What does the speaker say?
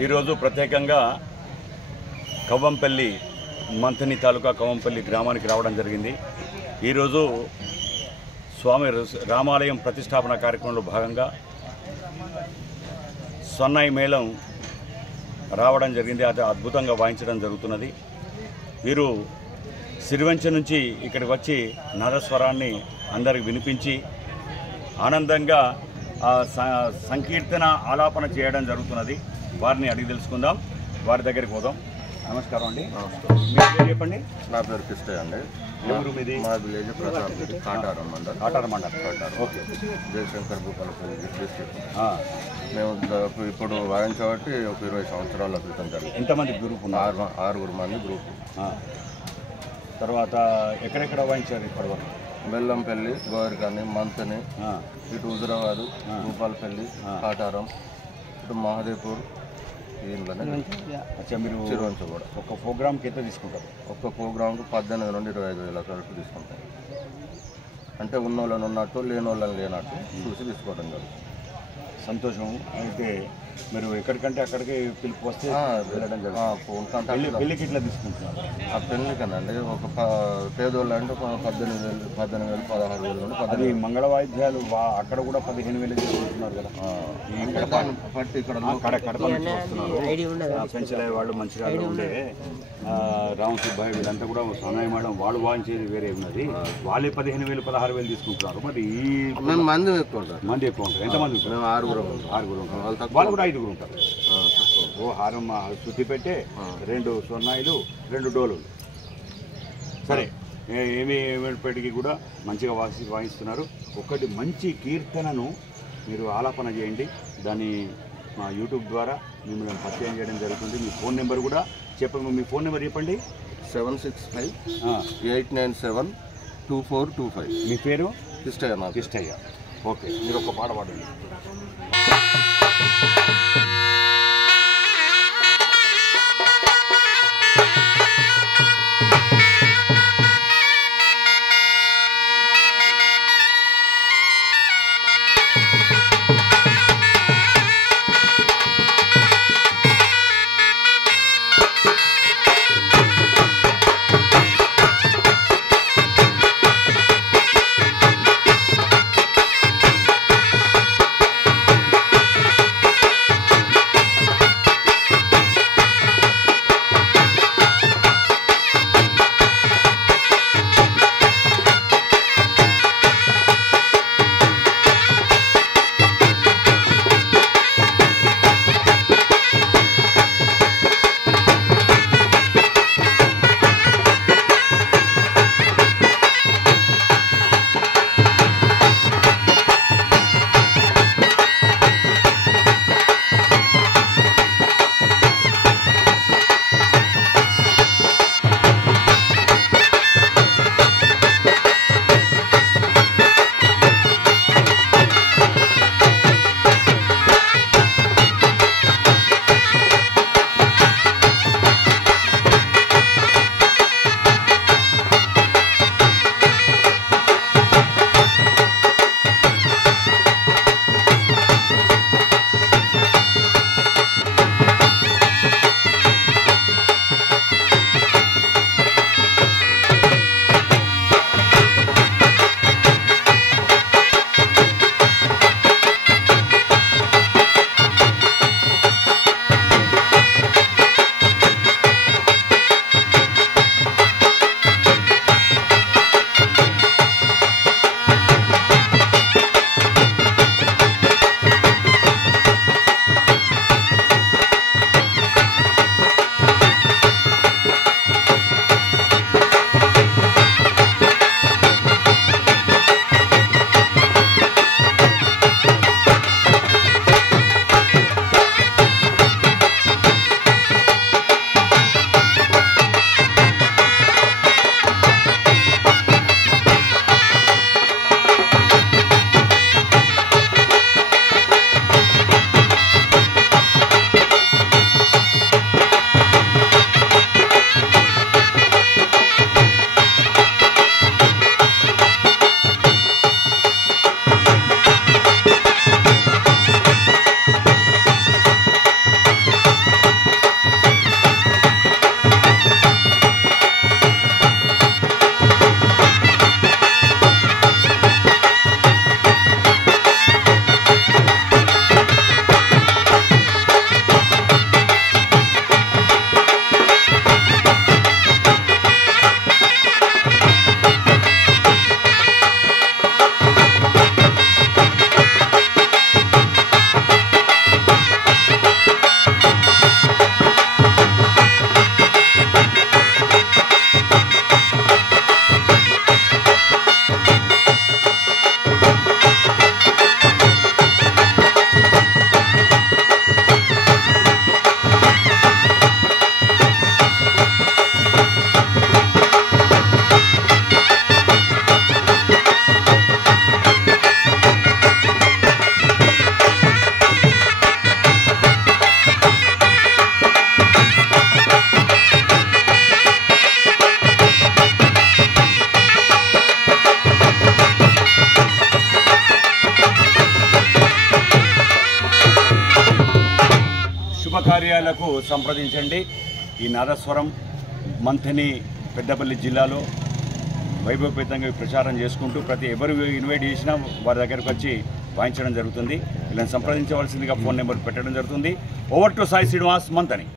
ఈరోజు ప్రత్యేకంగా కవ్వంపల్లి మంథని తాలూకా కవ్వంపల్లి గ్రామానికి రావడం జరిగింది. ఈరోజు స్వామి రామాలయం ప్రతిష్టాపన కార్యక్రమంలో భాగంగా సన్నాయి మేళం రావడం జరిగింది. అది అద్భుతంగా వాయించడం జరుగుతున్నది. వీరు సిరివంచ నుంచి ఇక్కడికి వచ్చి నాదస్వరాన్ని అందరికి వినిపించి ఆనందంగా సంకీర్తన ఆలాపన చేయడం జరుగుతున్నది. వారిని అడిగి తెలుసుకుందాం, వారి దగ్గరికి పోదాం. నమస్కారం అండి. మీ పేరు చెప్పండి. నా పేరు కృష్ణయ్య అండి. ఎవరు మీది? మా విలేజ్ ప్రసాద్ కాటారం మండలం. కాటారం. ఓకే. జయశంకర్ భూపాలపల్లి డిస్ట్రిక్ట్. మేము ఇప్పుడు వాయించబట్టి ఒక 20 సంవత్సరాల క్రితం జరిగింది. ఎంతమంది గ్రూప్ ఉన్నారు? 6 మంది గ్రూప్. తర్వాత ఎక్కడెక్కడ వాయించారు ఇప్పటివరకు? బెల్లంపల్లి, గోరికాని, మంతని, ఇటు హుజరాబాదు, భూపాలపల్లి, కాటారం, ఇటు మహదేపూర్, మీరు చిరువంచ కూడా. ఒక ప్రోగ్రామ్కి ఎంత తీసుకుంటారు? ఒక్క ప్రోగ్రామ్కి 18 నుండి 25 వేల వరకు తీసుకుంటాం. అంటే ఉన్న వాళ్ళని ఉన్నట్టు, లేని వాళ్ళని లేనట్టు చూసి తీసుకోవడం జరుగుతుంది. సంతోషం. అయితే మీరు ఎక్కడికంటే అక్కడికి పిలుపు వస్తే వెళ్ళడం జరుగుతుంది. పెళ్ళికి ఇట్లా తీసుకుంటున్నారు? ఆ పెళ్ళికనండి ఒక పేదోళ్ళు అంటే 18,000, 16,000 నుండి 10 మంగళ వాయిద్యాలు అక్కడ కూడా 15,000 తీసుకుంటున్నారు కదా. బట్టి ఇక్కడ కడప నుంచి వస్తున్నారు పెంచలయ్య వాళ్ళు, మంచిగా ఉండే రామ్ సుబ్బాయి వీళ్ళంతా కూడా సన్నాయి మేడం వాళ్ళు వాయించేది వేరే ఉన్నది. వాళ్ళే 15,000, 16,000 తీసుకుంటున్నారు. మరి ఈ మంది ఎక్కువ ఉంటారు. ఎంతమంది? మేము 6 ఉంటారు. వాళ్ళు కూడా 5 ఉంటారు. ఓ హారం శుద్ధి పెట్టే 2 సొన్నాయిలు, 2 డోలులు. సరే, ఏమిటికి కూడా మంచిగా వాయిస్తున్నారు. ఒకటి మంచి కీర్తనను మీరు ఆలాపన చేయండి. దాన్ని మా యూట్యూబ్ ద్వారా మిమ్మల్ని పరిచయం చేయడం జరుగుతుంది. మీ ఫోన్ నెంబర్ కూడా చెప్పండి. మీ ఫోన్ నెంబర్ చెప్పండి. 765-897-2425. మీ పేరు? కిష్టయ్య. ఓకే, మీరు ఒక పాట పాడండి. శుభకార్యాలకు సంప్రదించండి. ఈ నాదస్వరం మంథని పెద్దపల్లి జిల్లాలో వైభవపేతంగా ప్రచారం చేసుకుంటూ ఎవరు ఇన్వైట్ చేసినా వారి దగ్గరకు వచ్చి వాయించడం జరుగుతుంది. వీళ్ళని సంప్రదించవలసిందిగా ఫోన్ నెంబర్ పెట్టడం జరుగుతుంది. Over to Sai Srinivas Manthani.